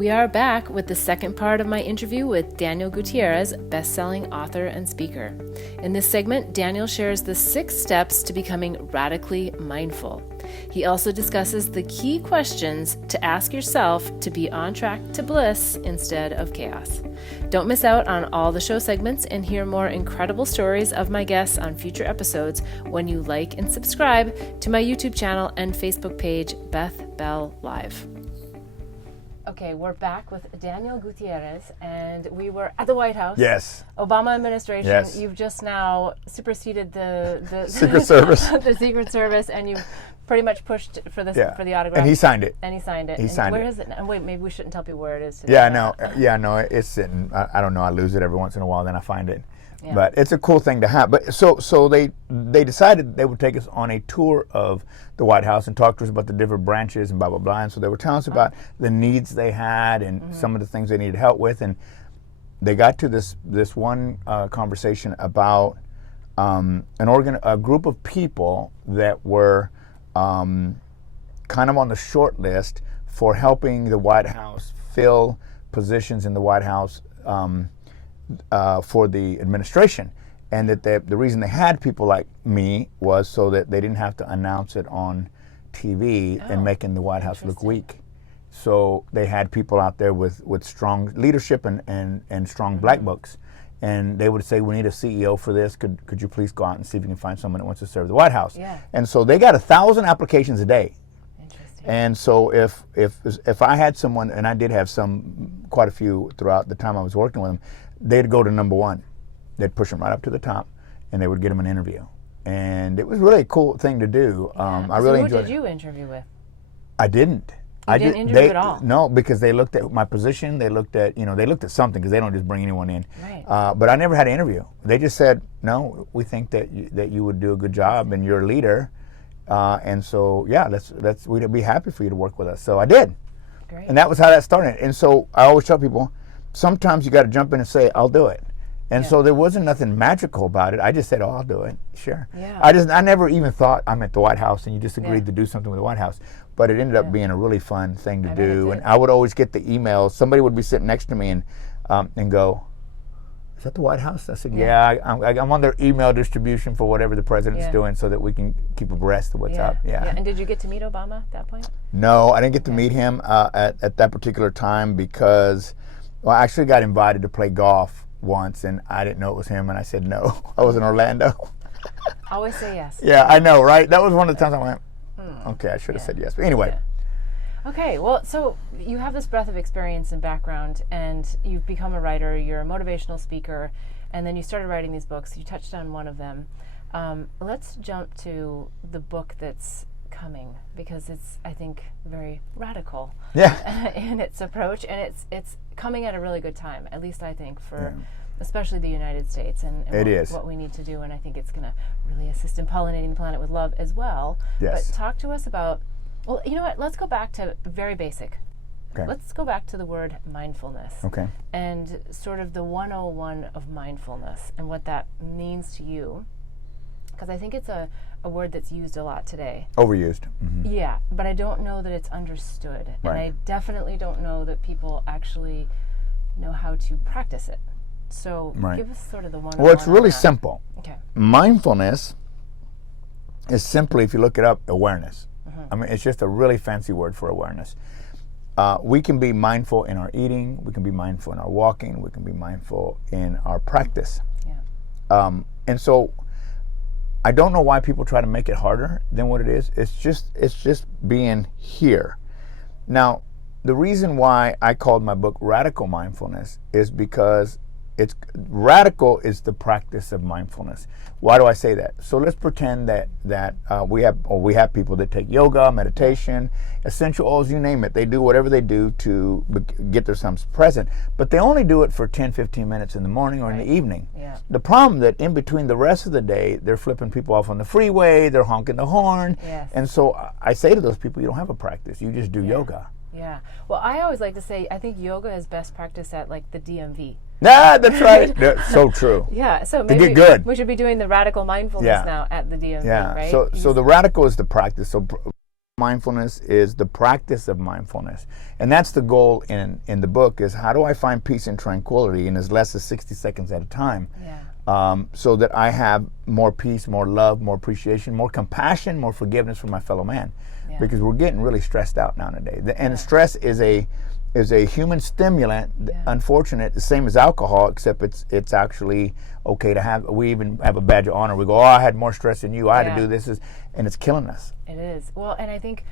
We are back with the second part of my interview with Daniel Gutierrez, best-selling author and speaker. In this segment, Daniel shares the 6 steps to becoming radically mindful. He also discusses the key questions to ask yourself to be on track to bliss instead of chaos. Don't miss out on all the show segments and hear more incredible stories of my guests on future episodes when you like and subscribe to my YouTube channel and Facebook page, Beth Bell Live. Okay, we're back with Daniel Gutierrez, and we were at the White House. Yes. Obama administration. Yes. You've just now superseded the Secret Service. the Secret Service, and you've pretty much pushed for the autograph. And he signed it. Where is it? And wait, maybe we shouldn't tell people where it is today. Yeah, no. Yeah, no. It's sitting. I don't know. I lose it every once in a while, then I find it. Yeah. But it's a cool thing to have. But so they decided they would take us on a tour of the White House and talk to us about the different branches and blah blah blah. And so they were telling us about the needs they had and some of the things they needed help with. And they got to this one conversation about a group of people that were kind of on the short list for helping the White House fill positions in the White House for the administration, and that the reason they had people like me was so that they didn't have to announce it on TV and making the White House look weak. So they had people out there with strong leadership and strong black books, and they would say, we need a CEO for this. Could you please go out and see if you can find someone that wants to serve the White House? Yeah. And so they got 1,000 applications a day. Interesting. And so if I had someone, and I did have quite a few throughout the time I was working with them, they'd go to number 1. They'd push them right up to the top, and they would get them an interview. And it was really a cool thing to do. Yeah. I really enjoyed it. Who did you interview with? I didn't. You didn't interview at all? No, because they looked at my position. They looked at something, because they don't just bring anyone in. Right. But I never had an interview. They just said, no, we think that you would do a good job and you're a leader. And so, yeah, we'd be happy for you to work with us. So I did. Great. And that was how that started. And so I always tell people, sometimes you got to jump in and say, I'll do it. And so there wasn't nothing magical about it. I just said, I'll do it. Sure. Yeah. I never even thought I'm at the White House and you just agreed to do something with the White House. But it ended up being a really fun thing to do. And I would always get the emails. Somebody would be sitting next to me and go, is that the White House? I said, yeah, I'm on their email distribution for whatever the president's doing so that we can keep abreast of what's up. Yeah. And did you get to meet Obama at that point? No, I didn't get to meet him at that particular time because, well, I actually got invited to play golf once, and I didn't know it was him, and I said no. I was in Orlando. Always say yes. Yeah, I know, right? That was one of the times I went, okay, I should have said yes. But anyway. Yeah. Okay, well, so you have this breadth of experience and background, and you've become a writer, you're a motivational speaker, and then you started writing these books. You touched on one of them. Let's jump to the book that's coming, because it's, I think, very radical in its approach, and it's coming at a really good time, at least I think, for especially the United States and what we need to do, and I think it's going to really assist in pollinating the planet with love as well. Yes. But talk to us about, well, you know what, let's go back to very basic. Okay. Let's go back to the word mindfulness. Okay. And sort of the 101 of mindfulness and what that means to you. Because I think it's a word that's used a lot today. Overused. Mm-hmm. Yeah, but I don't know that it's understood. Right. And I definitely don't know that people actually know how to practice it. So give us sort of the 101. Well, it's really simple. Okay. Mindfulness is simply, if you look it up, awareness. I mean, it's just a really fancy word for awareness. We can be mindful in our eating. We can be mindful in our walking. We can be mindful in our practice. Yeah. And so I don't know why people try to make it harder than what it is. It's just being here. Now, the reason why I called my book Radical Mindfulness is because radical is the practice of mindfulness. Why do I say that? So let's pretend that we have people that take yoga, meditation, essential oils, you name it. They do whatever they do to get themselves present, but they only do it for 10, 15 minutes in the morning or in the evening. Yeah. The problem that in between the rest of the day, they're flipping people off on the freeway, they're honking the horn. Yes. And so I say to those people, you don't have a practice, you just do yoga. Yeah. Well, I always like to say, I think yoga is best practiced at like the DMV. That's right. That's so true. Yeah. So To maybe get good. we should be doing the radical mindfulness now at the DMV, right? So the radical is the practice. So Mindfulness is the practice of mindfulness. And that's the goal in the book, is how do I find peace and tranquility in as less as 60 seconds at a time, so that I have more peace, more love, more appreciation, more compassion, more forgiveness for my fellow man. Because we're getting really stressed out nowadays. And stress is a human stimulant, unfortunate, the same as alcohol, except it's actually okay to have. We even have a badge of honor. We go, oh, I had more stress than you. I had to do this, and it's killing us. It is. Well, and I think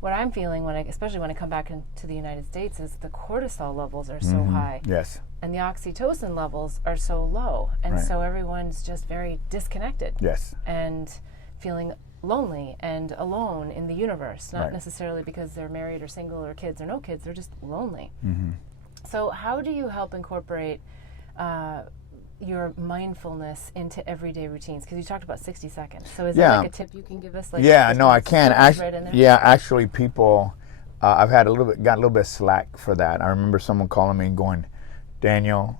what I'm feeling, especially when I come back into the United States, is the cortisol levels are so high. Yes. And the oxytocin levels are so low. And so everyone's just very disconnected. Yes. And feeling lonely and alone in the universe, not necessarily because they're married or single or kids or no kids, they're just lonely. So how do you help incorporate your mindfulness into everyday routines? Because you talked about 60 seconds. So is there like a tip you can give us? Like no, I can. Actually people, I've got a little bit of slack for that. I remember someone calling me and going, Daniel,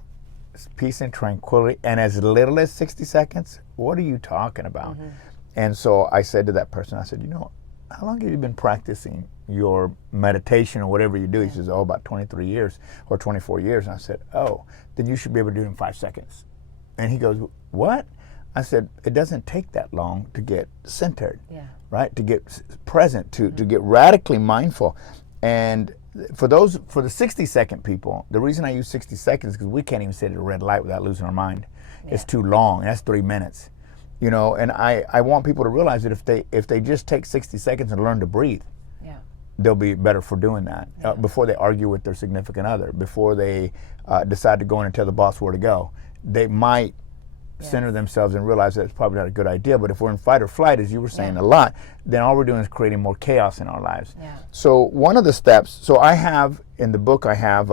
peace and tranquility, and as little as 60 seconds? What are you talking about? And so I said to that person, I said, how long have you been practicing your meditation or whatever you do? He says, about 23 years or 24 years. And I said, then you should be able to do it in 5 seconds. And he goes, what? I said, it doesn't take that long to get centered, right? To get present, to get radically mindful. And for the 60-second people, the reason I use 60 seconds is because we can't even sit at a red light without losing our mind. It's too long. That's 3 minutes. And I want people to realize that if they just take 60 seconds and learn to breathe, they'll be better for doing that. Before they argue with their significant other, before they decide to go in and tell the boss where to go, they might center themselves and realize that it's probably not a good idea. But if we're in fight or flight, as you were saying a lot, then all we're doing is creating more chaos in our lives. So one of the steps, in the book, I have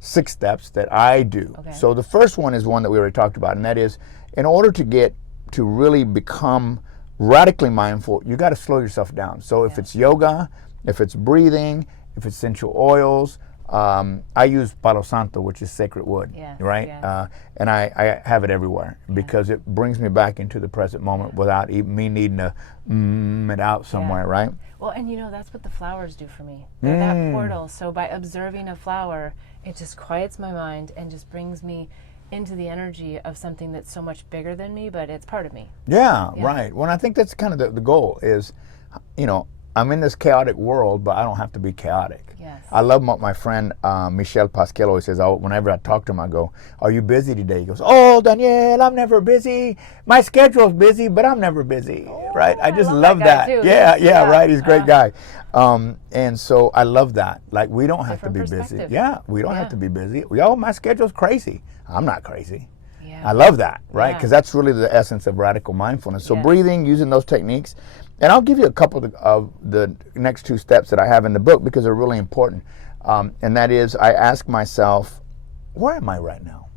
6 steps that I do. So the first one is one that we already talked about, and that is, in order to really become radically mindful, you got to slow yourself down. So if it's yoga, if it's breathing, if it's essential oils, I use Palo Santo, which is sacred wood, right? And I have it everywhere because it brings me back into the present moment without even me needing to it out somewhere, right? Well, and that's what the flowers do for me. They're that portal. So by observing a flower, it just quiets my mind and just brings me into the energy of something that's so much bigger than me, but it's part of me. Right. Well, I think that's kind of the goal is, I'm in this chaotic world, but I don't have to be chaotic. I love what my friend Michel Pasquel always says. Whenever I talk to him, I go, are you busy today? He goes, oh, Daniel, I'm never busy. My schedule's busy, but I'm never busy, right? I just love that. Right? He's a great guy. And so I love that. Like, we don't have to be busy. We don't have to be busy. My schedule's crazy. I'm not crazy. I love that, right? Because that's really the essence of radical mindfulness. So breathing, using those techniques. And I'll give you a couple of the next 2 steps that I have in the book because they're really important. And that is, I ask myself, where am I right now?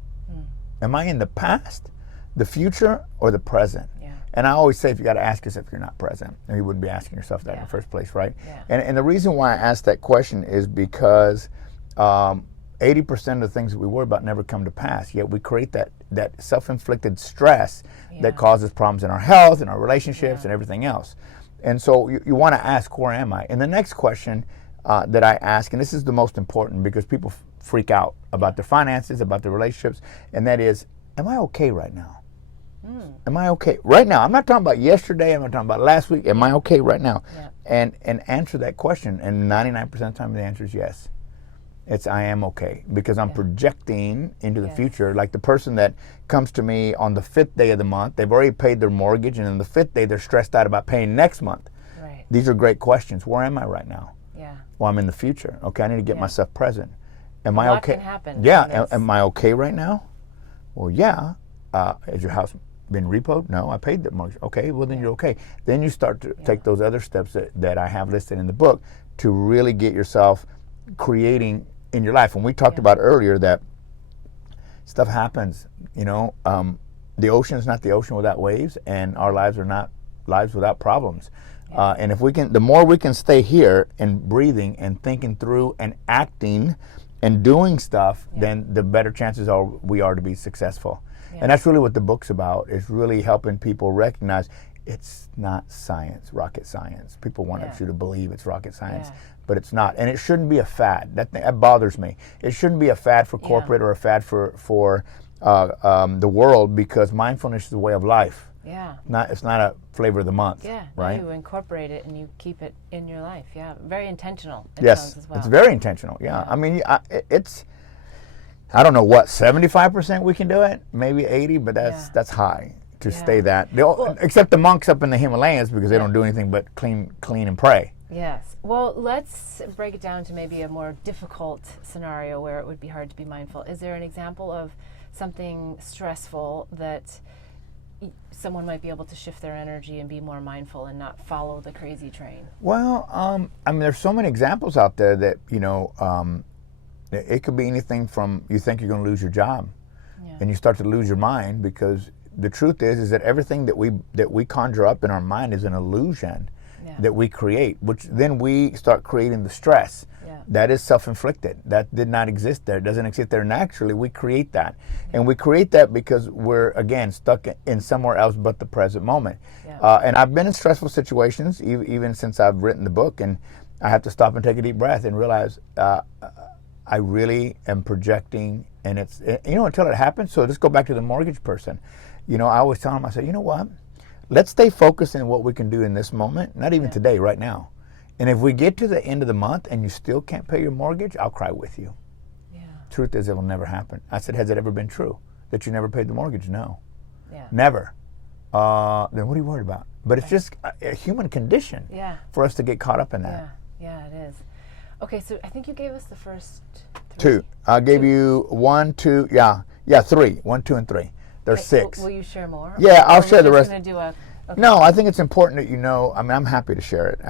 Am I in the past, the future, or the present? And I always say, if you got to ask yourself if you're not present, and you wouldn't be asking yourself that in the first place, right? And the reason why I ask that question is because 80% of the things that we worry about never come to pass, yet we create that self-inflicted stress that causes problems in our health, in our relationships, and everything else. And so you want to ask, where am I? And the next question that I ask, and this is the most important because people freak out about their finances, about their relationships, and that is, am I okay right now? Am I okay right now? I'm not talking about yesterday, I'm not talking about last week. Am I okay right now? And answer that question, and 99% of the time the answer is yes. It's I am okay, because I'm projecting into the future. Like the person that comes to me on the 5th day of the month, they've already paid their mortgage, and on the 5th day they're stressed out about paying next month. These are great questions. Where am I right now? Well, I'm in the future. Okay, I need to get myself present. Am I okay? Can happen. Am I okay right now? Well, has your house been repoed? No, I paid the mortgage. Okay, well then you're okay. Then you start to take those other steps that I have listed in the book to really get yourself creating in your life. And we talked about earlier that stuff happens, the ocean is not the ocean without waves, and our lives are not lives without problems. And if we can, the more we can stay here and breathing and thinking through and acting and doing stuff, then the better chances we are to be successful. And that's really what the book's about, is really helping people recognize it's not science, rocket science. People want Yeah. you to believe it's rocket science, Yeah. but it's not. And it shouldn't be a fad. That bothers me. It shouldn't be a fad for corporate or a fad for the world, because mindfulness is a way of life. Yeah. It's not a flavor of the month. Yeah. Right. You incorporate it and you keep it in your life. Yeah. Very intentional. It Yes, sounds as well. it's very intentional. Yeah. I mean, it's, I don't know what, 75% we can do it, maybe 80, but that's high to stay that. Except the monks up in the Himalayas, because they don't do anything but clean and pray. Yes. Well, let's break it down to maybe a more difficult scenario where it would be hard to be mindful. Is there an example of something stressful that someone might be able to shift their energy and be more mindful and not follow the crazy train? Well, I mean, there's so many examples out there that, it could be anything from you think you're going to lose your job, and you start to lose your mind, because the truth is that everything that we conjure up in our mind is an illusion that we create, which then we start creating the stress. That is self-inflicted. That did not exist there. It doesn't exist there naturally. We create that. And we create that because we're, again, stuck in somewhere else but the present moment. And I've been in stressful situations, even since I've written the book, and I have to stop and take a deep breath and realize I really am projecting, and it's, until it happens. So let's go back to the mortgage person. I always tell them, I say, you know what? Let's stay focused on what we can do in this moment, not even today, right now. And if we get to the end of the month and you still can't pay your mortgage, I'll cry with you. Truth is, it will never happen. I said, has it ever been true that you never paid the mortgage? No. Never. Then what are you worried about? But it's just a human condition for us to get caught up in that. Yeah, it is. Okay, so I think you gave us the first two. I gave you 1, 2, 3. 1, 2, and 3. There's 6. Will you share more? Yeah, I'll share the rest. Okay. No, I think it's important that I'm happy to share it.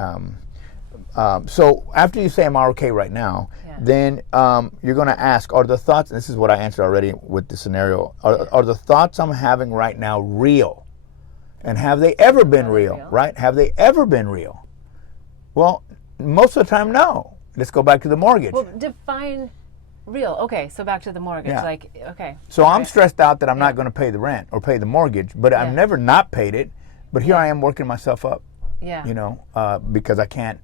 So after you say I'm okay right now, then you're going to ask, are the thoughts, and this is what I answered already with the scenario, are the thoughts I'm having right now real? And have they ever been real, right? Have they ever been real? Well, most of the time, no. Let's go back to the mortgage. Well, define real. Okay, so back to the mortgage. So I'm stressed out that I'm not going to pay the rent or pay the mortgage, but I've never not paid it. But here I am working myself up, because I can't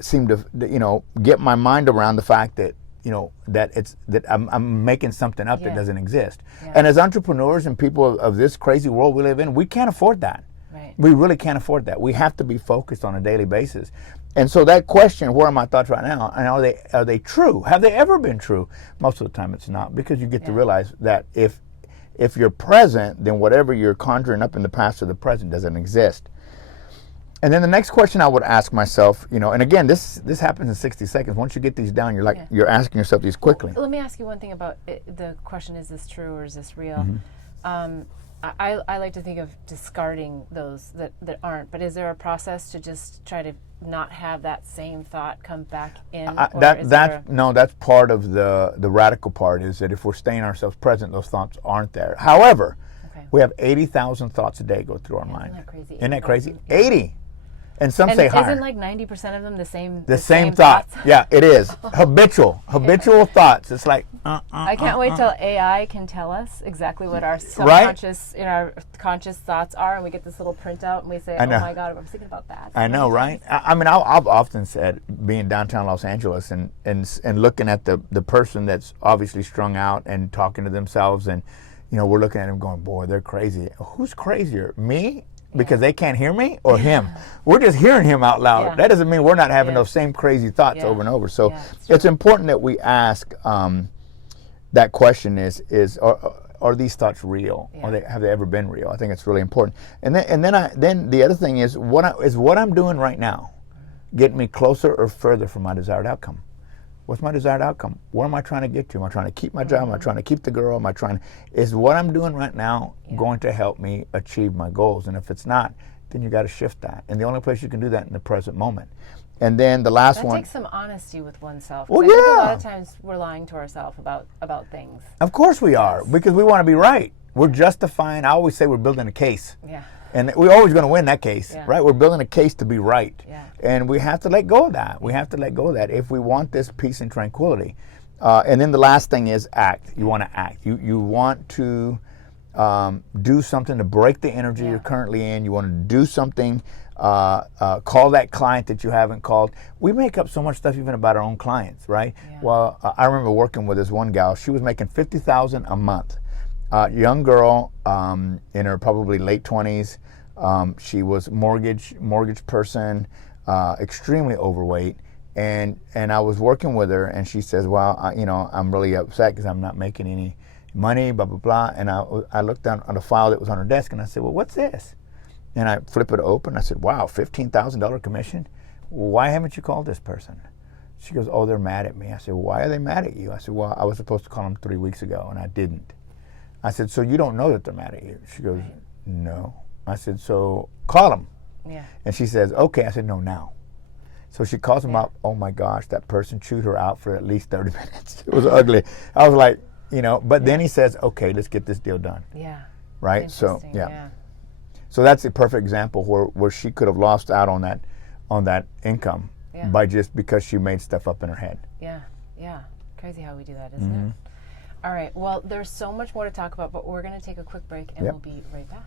seem to, get my mind around the fact that, that I'm making something up that doesn't exist. And as entrepreneurs and people of this crazy world we live in, we can't afford that. We really can't afford that. We have to be focused on a daily basis. And so that question, where are my thoughts right now, and are they true? Have they ever been true? Most of the time it's not, because you get to realize that if you're present, then whatever you're conjuring up in the past or the present doesn't exist. And then the next question I would ask myself, and again, this happens in 60 seconds. Once you get these down, you're asking yourself these quickly. Let me ask you one thing about the question, is this true or is this real? Mm-hmm. I like to think of discarding those that aren't, but is there a process to just try to not have that same thought come back in? That's part of the radical part, is that if we're staying ourselves present, those thoughts aren't there. However, we have 80,000 thoughts a day go through our mind. Isn't that crazy? 80. And some say higher. Isn't like 90% of them the same thoughts? Yeah, it is. Habitual thoughts. It's like, I can't wait till AI can tell us exactly what our subconscious our conscious thoughts are, and we get this little printout and we say, oh my God, I was thinking about that. I know, right? I mean, I've often said, being downtown Los Angeles and looking at the person that's obviously strung out and talking to themselves, and we're looking at them going, boy, they're crazy. Who's crazier, me? Because they can't hear me, or him? We're just hearing him out loud. That doesn't mean we're not having those same crazy thoughts over and over. So it's important that we ask that question: are these thoughts real? Have they ever been real? I think it's really important. And then the other thing is, what I'm doing right now getting me closer or further from my desired outcome? What's my desired outcome? Where am I trying to get to? Am I trying to keep my job? Am I trying to keep the girl? Is what I'm doing right now going to help me achieve my goals? And if it's not, then you got to shift that. And the only place you can do that in the present moment. And then the last one. That takes some honesty with oneself. Well, I think a lot of times we're lying to ourselves about things. Of course we are, because we want to be right. We're justifying. I always say we're building a case. And we're always going to win that case, right? We're building a case to be right. And we have to let go of that. We have to let go of that if we want this peace and tranquility. And then the last thing is act. You want to act. You want to do something to break the energy you're currently in. You want to do something, call that client that you haven't called. We make up so much stuff even about our own clients, right? Yeah. Well, I remember working with this one gal. She was making $50,000 a month. Young girl, in her probably late 20s. She was mortgage person, extremely overweight. And I was working with her, and she says, well, I'm really upset because I'm not making any money, blah, blah, blah. And I looked down on the file that was on her desk, and I said, well, what's this? And I flip it open. I said, wow, $15,000 commission? Well, why haven't you called this person? She goes, oh, they're mad at me. I said, well, why are they mad at you? I said, well, I was supposed to call them 3 weeks ago, and I didn't. I said, so you don't know that they're mad at you? She goes, no. I said, so call them. Yeah. And she says, okay. I said, no, now. So she calls him up. Oh my gosh, that person chewed her out for at least 30 minutes. It was ugly. I was like, but then he says, okay, let's get this deal done. Yeah. Right? So, yeah. So that's a perfect example where she could have lost out on that income by just because she made stuff up in her head. Yeah. Yeah. Crazy how we do that, isn't it? All right. Well, there's so much more to talk about, but we're going to take a quick break and we'll be right back.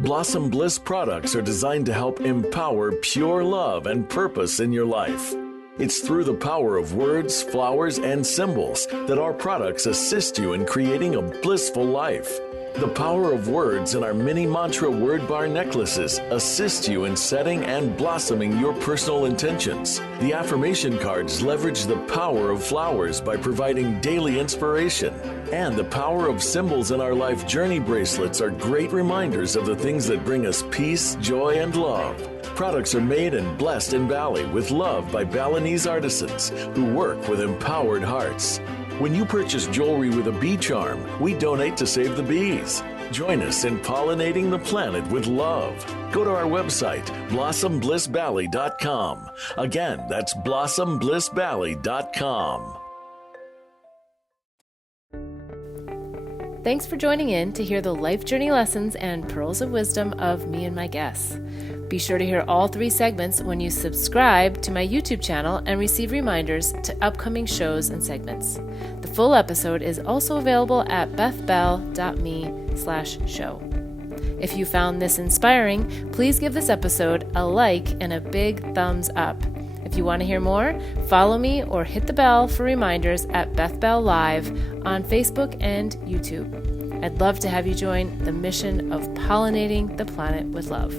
Blossom Bliss products are designed to help empower pure love and purpose in your life. It's through the power of words, flowers, and symbols that our products assist you in creating a blissful life. The power of words in our mini mantra word bar necklaces assist you in setting and blossoming your personal intentions. The affirmation cards leverage the power of flowers by providing daily inspiration. And the power of symbols in our life journey bracelets are great reminders of the things that bring us peace, joy, and love. Products are made and blessed in Bali with love by Balinese artisans who work with empowered hearts. When you purchase jewelry with a bee charm, we donate to save the bees. Join us in pollinating the planet with love. Go to our website, blossomblissbali.com. Again, that's blossomblissbali.com. Thanks for joining in to hear the life journey lessons and pearls of wisdom of me and my guests. Be sure to hear all 3 segments when you subscribe to my YouTube channel and receive reminders to upcoming shows and segments. The full episode is also available at bethbell.me/show. If you found this inspiring, please give this episode a like and a big thumbs up. If you want to hear more, follow me or hit the bell for reminders at Beth Bell Live on Facebook and YouTube. I'd love to have you join the mission of pollinating the planet with love.